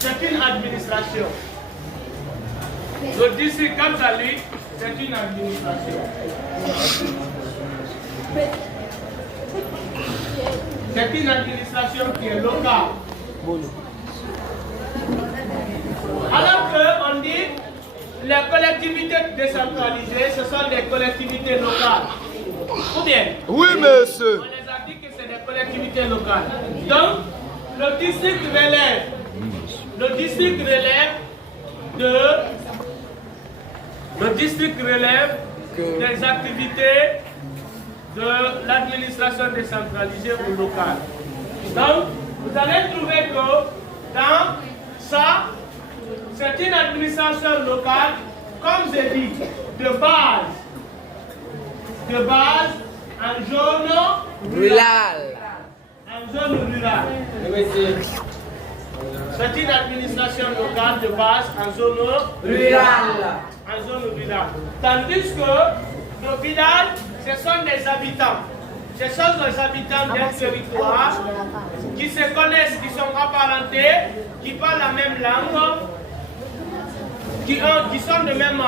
c'est une administration. Le district, comme ça lui, c'est une administration. C'est une administration qui est locale. Alors qu'on dit les collectivités décentralisées, ce sont des collectivités locales. Ou bien? Oui, monsieur. On les a dit que c'est des collectivités locales. Donc, le district relève des activités de l'administration décentralisée ou locale. Donc, vous allez trouver que dans ça, c'est une administration locale, comme j'ai dit, de base en zone rurale. En zone rurale. C'est une administration locale de base en zone rurale. En zone rurale. Tandis que nos villages, ce sont des habitants. Ce sont les habitants d'un territoire qui se connaissent, qui sont apparentés, qui parlent la même langue, qui sont de même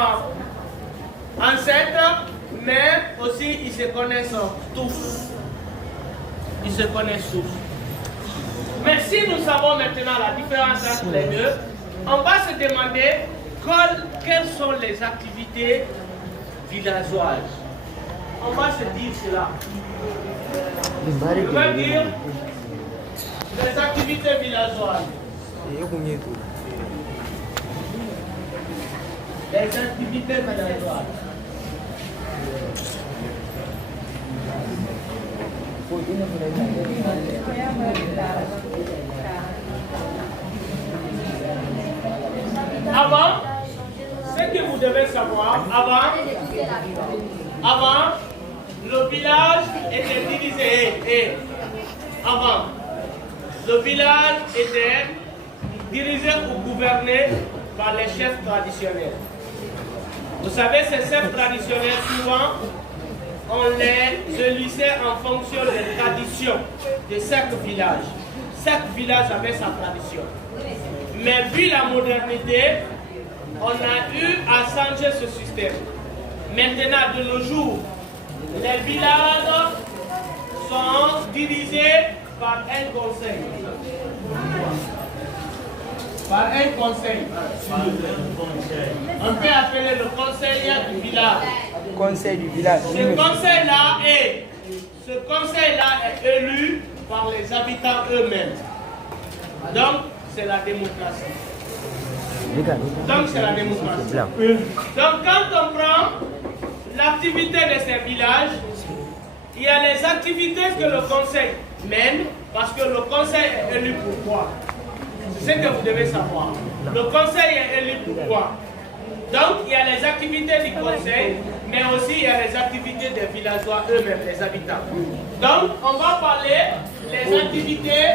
ancêtres, mais aussi ils se connaissent tous. Ils se connaissent tous. Mais si nous savons maintenant la différence entre les deux, on va se demander quelles sont les activités villageoises. On va se dire cela. Je vais dire les activités villageoises. Les activités villageoises. Avant, ce que vous devez savoir, avant, le village était divisé. Avant, le village était dirigé ou gouverné par les chefs traditionnels. Vous savez, ces chefs traditionnels, souvent, on les élissait en fonction des traditions de chaque village. Chaque village avait sa tradition. Mais vu la modernité, on a eu à changer ce système. Maintenant, de nos jours, les villages sont dirigés par un conseil. Par un conseil. On peut appeler le conseiller du village. Conseil du village. Ce conseil-là est élu par les habitants eux-mêmes. Donc, c'est la démocratie. Donc, quand on prend l'activité de ces villages, il y a les activités que le conseil mène, parce que le conseil est élu pourquoi? C'est ce que vous devez savoir. Le conseil est élu pourquoi? Donc, il y a les activités du conseil, mais aussi il y a les activités des villageois eux-mêmes, les habitants. Donc, on va parler des activités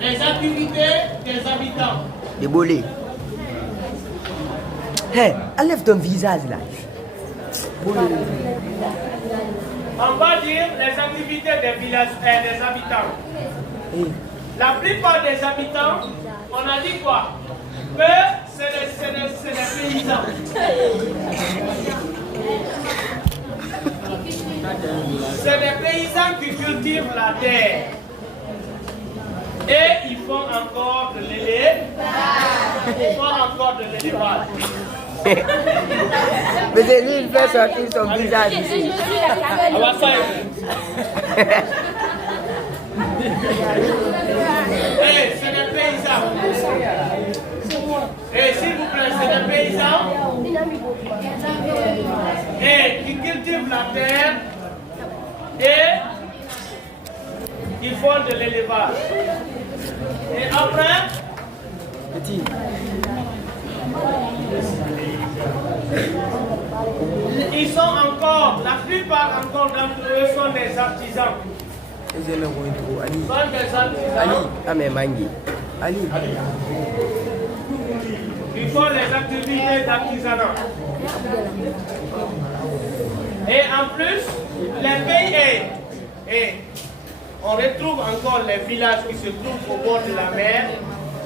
des habitants. Des bolets. Hé, enlève ton visage là. On va dire les activités des villages et des habitants. La plupart des habitants, on a dit quoi? Que c'est des paysans. C'est des paysans qui cultivent la terre. Et ils font encore de l'élevage. Mais c'est lui, il fait sortir son visage ici. C'est des paysans. Et s'il vous plaît, c'est des paysans. Et qui cultivent la terre. Et ils font de l'élevage. Et après, ils sont encore, la plupart encore d'entre eux sont des artisans. Sont des artisans. Ils font les activités d'artisanat. Et en plus, les pays et on retrouve encore les villages qui se trouvent au bord de la mer.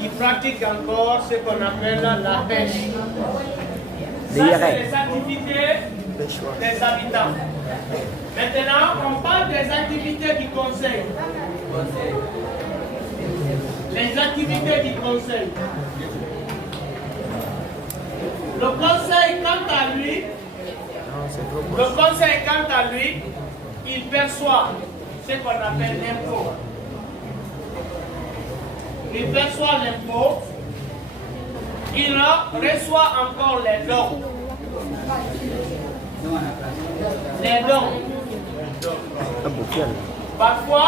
qui pratiquent encore ce qu'on appelle la pêche. Ça, Des c'est les activités des habitants. Maintenant, on parle des activités du conseil. Les activités du conseil. Le conseil, quant à lui, il perçoit ce qu'on appelle l'impôt. Il perçoit l'impôt. Il reçoit encore les dons. Les dons. Parfois,